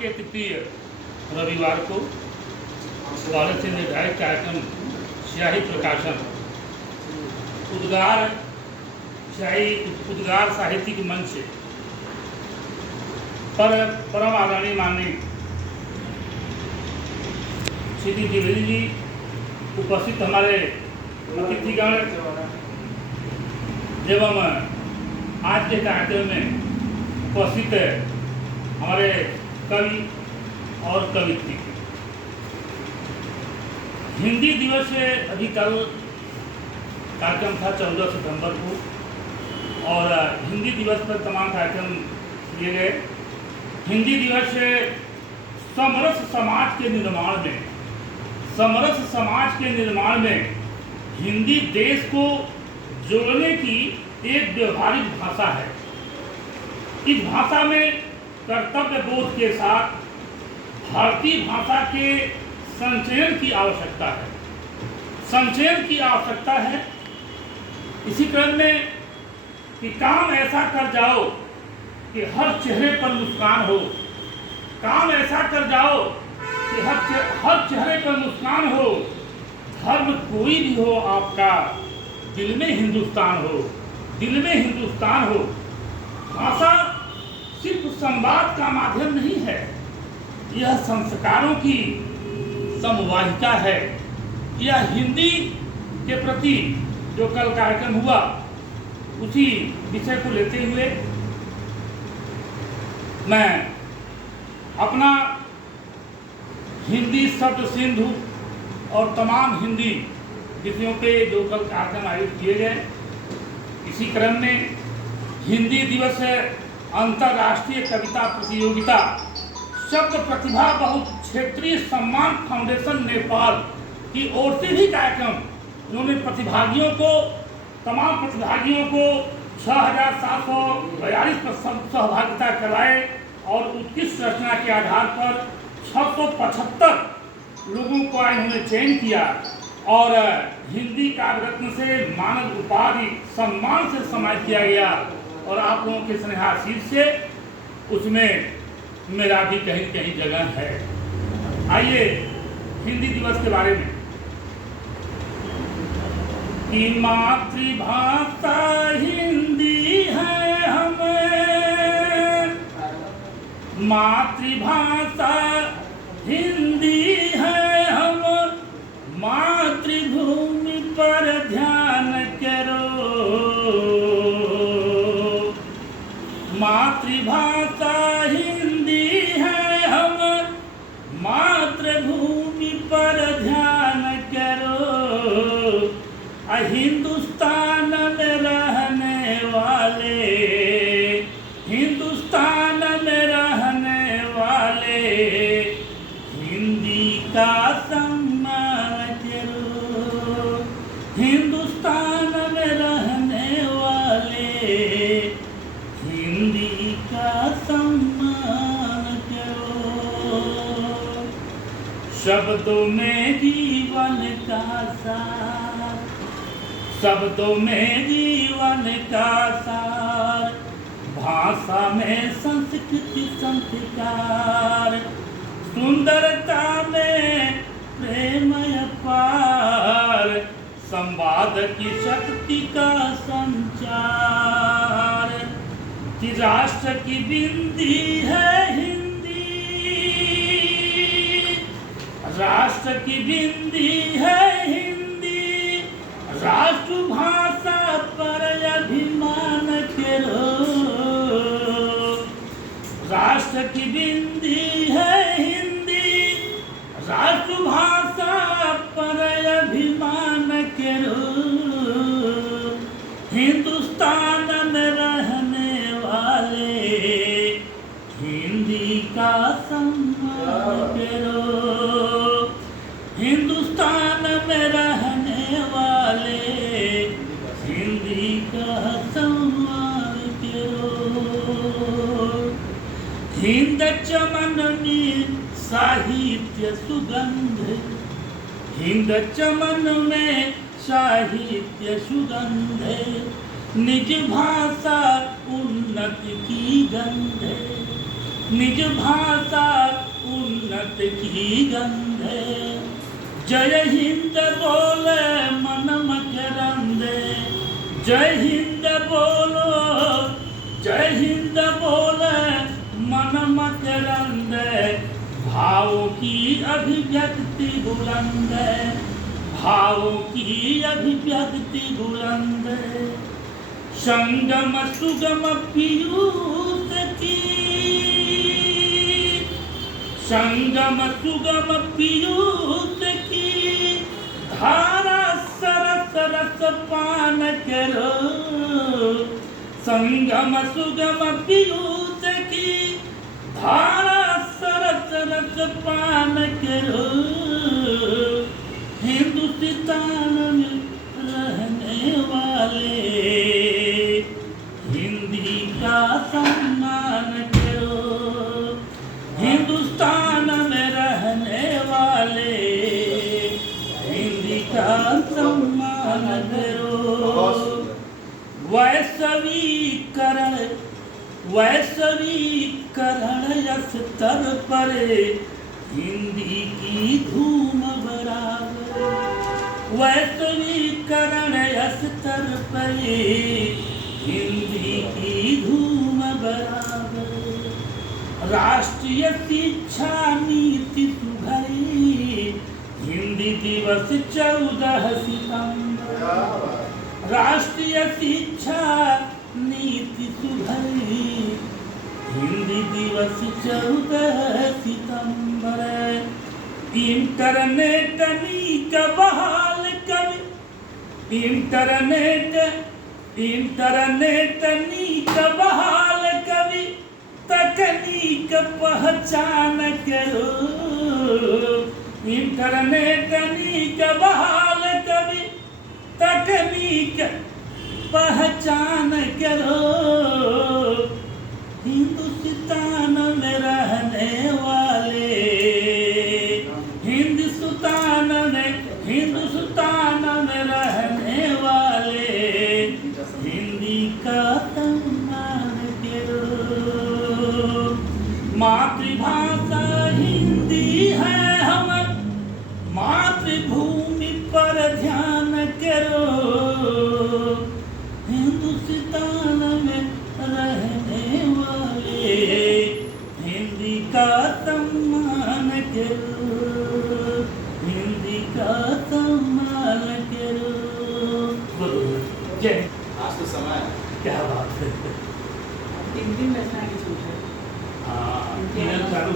के तृतीय रविवार को कॉलेज से निर्धारित कार्यक्रम स्याही प्रकाशन उद्गार साहित्यिक मंच पर परम आदरणीय माननीय श्री द्विवेदी जी उपस्थित हमारे अतिथिगण एवं आज के कार्यक्रम में उपस्थित हमारे कवि और कवित्री। हिंदी दिवस से अभी कल कार्यक्रम था 14 सितंबर को और हिंदी दिवस पर तमाम कार्यक्रम किए गए। हिंदी दिवस से समरस समाज के निर्माण में हिंदी देश को जोड़ने की एक व्यवहारिक भाषा है। इस भाषा में कर्तव्य बोध के साथ भारतीय भाषा के संचयन की आवश्यकता है। इसी क्रम में कि काम ऐसा कर जाओ कि हर चेहरे पर मुस्कान हो, काम ऐसा कर जाओ कि हर चेहरे पर मुस्कान हो। धर्म कोई भी हो आपका, दिल में हिंदुस्तान हो। भाषा सिर्फ संवाद का माध्यम नहीं है, यह संस्कारों की समवाहिका है। यह हिंदी के प्रति जो कल कार्यक्रम हुआ उसी विषय को लेते हुए मैं अपना हिंदी शब्द सिंधु और तमाम हिंदी विषयों पे जो कल कार्यक्रम आयोजित किए गए, इसी क्रम में हिंदी दिवस अंतर्राष्ट्रीय कविता प्रतियोगिता शब्द प्रतिभा बहुत क्षेत्रीय सम्मान फाउंडेशन नेपाल की ओर से भी कार्यक्रम उन्होंने तमाम प्रतिभागियों को 6,742 सहभागिता कराए और उत्कृष्ट रचना के आधार पर 675 लोगों को इन्होंने चयन किया और हिंदी काव्य रत्न से मानद उपाधि सम्मान से सम्मानित किया गया। और आप लोगों के स्नेहाशीष से उसमें मेरा भी कहीं जगह है। आइए हिंदी दिवस के बारे में कि मातृभाषा हिंदी है, हमें मातृभाषा हिंदी है, हम मातृभूमि पर ध्यान करो। मातृभाषा हिंदी है, हम मातृभूमि पर ध्यान करो। हिंदुस्तान में रहने वाले हिंदी का सम्मान करो। हिंदुस्तान में रहने वाले हिंदी का सम्मान करो। शब्दों में जीवन का सार, भाषा में संस्कृति संस्कार, सुंदरता में प्रेम अपार, संवाद की शक्ति का संचार। कि राष्ट्र की बिंदी है हिंदी, राष्ट्र की बिंदी है हिंदी। राष्ट्रभाषा पर अभिमान करो। राष्ट्र की बिंदी है हिंदी, राष्ट्रभाषा पर अभिमान करो। हिंदुस्तान में रहने वाले हिंदी का सम्मान करो। हिंदुस्तान में रहने वाले हिंदी का सम्मान करो। हिंद चमन में साहित्य सुगंध, हिंद चमन में साहित्य सुगंध, निज भाषा उन्नति की गंध, निज भाषा की गंधे, जय हिंद बोले मन मकरंदे, जय हिंद बोलो, जय हिंद बोले मन मकरंदे, भावों की अभिव्यक्ति बुलंद है, भावों की अभिव्यक्ति बुलंद है। संगम सुगम पीयूष की, संगम सुगम पीयूष की धारा सरस रस पान करो, संगम सुगम पीयूष की धारा सरस रस पान करो। हिंदुस्तान में रहने वाले हिंदी का सम्मान करो, हिंदुस्तान में रहने वाले हिंदी का सम्मान करो। वैश्वीकरण, वैश्वीकरण स्तर पर हिंदी की धूम बराबर, वैश्वीकरण स्तर पर हिंदी की धूम बराबर। राष्ट्रीय शिक्षा नीति सुधरी, हिंदी दिवस 14 सितंबर, राष्ट्रीय शिक्षा नीति सुधरी, हिंदी दिवस 14 सितंबर। इंटरनेट नीक बहाल कवि, इंटरनेट नीक बहाल कवि, तकनीक पहचान करो, इंटरनेट नीक बहाल कवि, तकनीक पहचान करो। हिंदुस्तान में रहने वाले, हिंदुस्तान में रहने वाले हिंदी का सम्मान करो। मातृभाषा हिंदी है हमर, मातृभूमि पर ध्यान करो, हिंदुस्तान में रहने वाले हिंदी का सम्मान करो, हिंदी का सम्मान करो। जय। आज तो समय है। क्या बात है। 3 दिन बैठना की सोच है। हाँ, 3 चालू